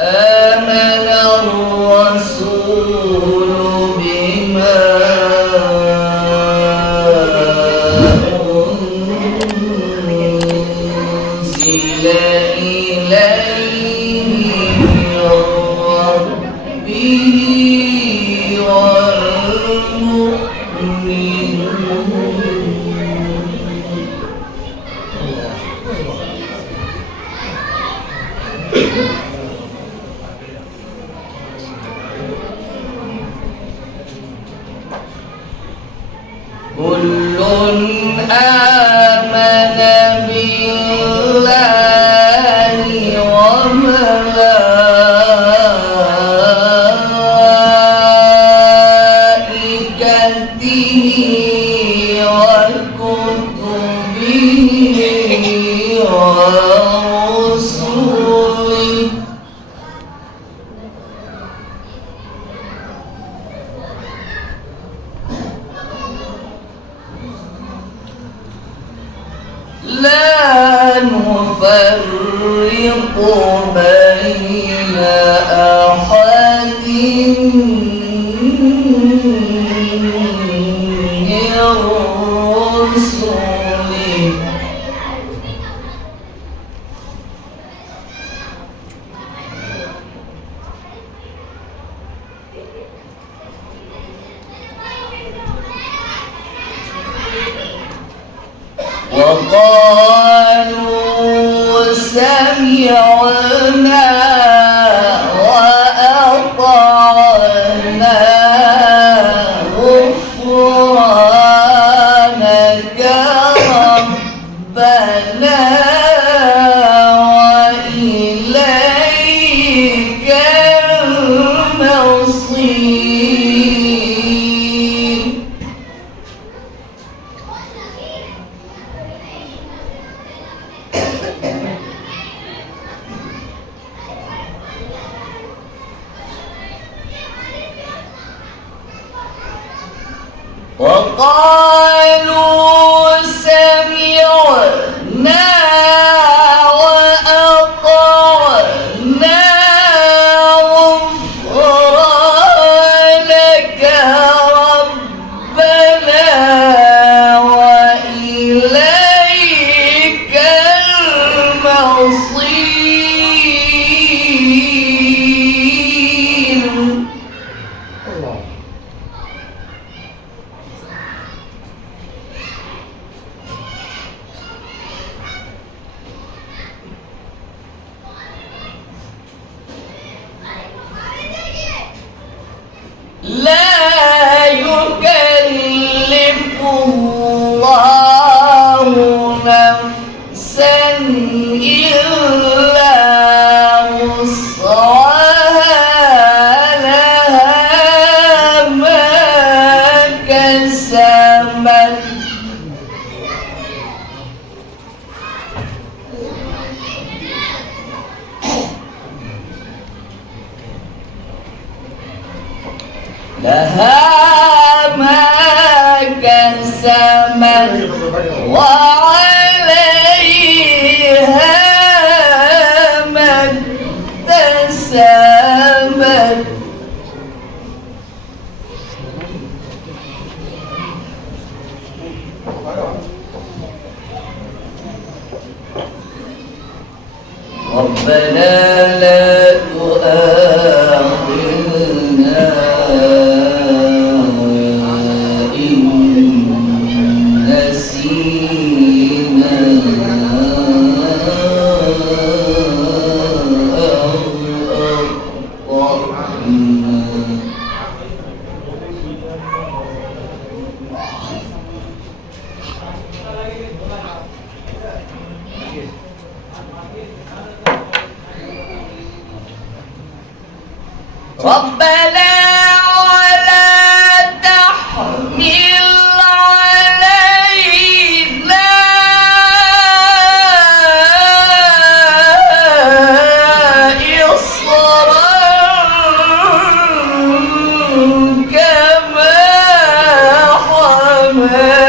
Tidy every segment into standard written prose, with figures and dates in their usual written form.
آمن الرسول بما أنزل إليه من ربه كل آمن بالله وملائكته وكتبه ورسله لا نفرق بين أحد من رسله وقالوا سمعنا وأطعنا غفرانك ربنا وإليك المصير. وقالوا سمعنا وأطعنا غفرانك ربنا وإليك المصير. لا يكلف الله نفسا إلا وسعها لها ما كسبت لها ما كسبت وعليها ما اكتسبت. ربنا لا تؤاخذنا إن نسينا أو أخطأنا. ربنا ولا تحمل علينا إصرا كما حملته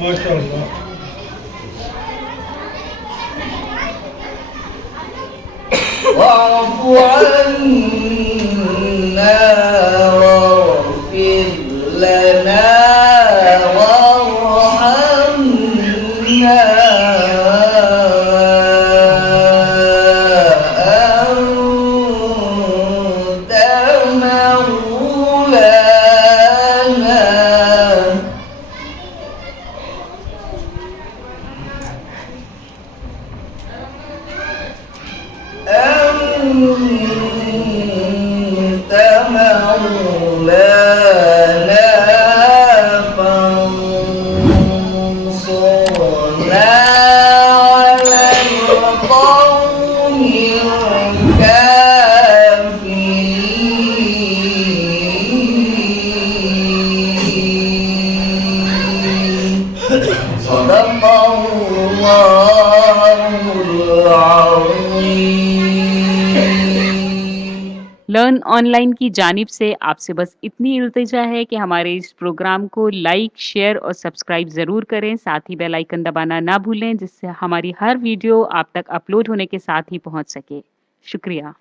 माशाअल्लाह। واعف عنا واغفر لنا وارحمنا أنت مولانا أنت مولانا فانصرنا على القوم الكافرين صدق الله العظيم। Learn online की जानिब से आपसे बस इतनी इल्तिजा है कि हमारे इस प्रोग्राम को लाइक, शेयर और सब्सक्राइब ज़रूर करें। साथ ही बेल आइकन दबाना ना भूलें, जिससे हमारी हर वीडियो आप तक अपलोड होने के साथ ही पहुंच सके। शुक्रिया।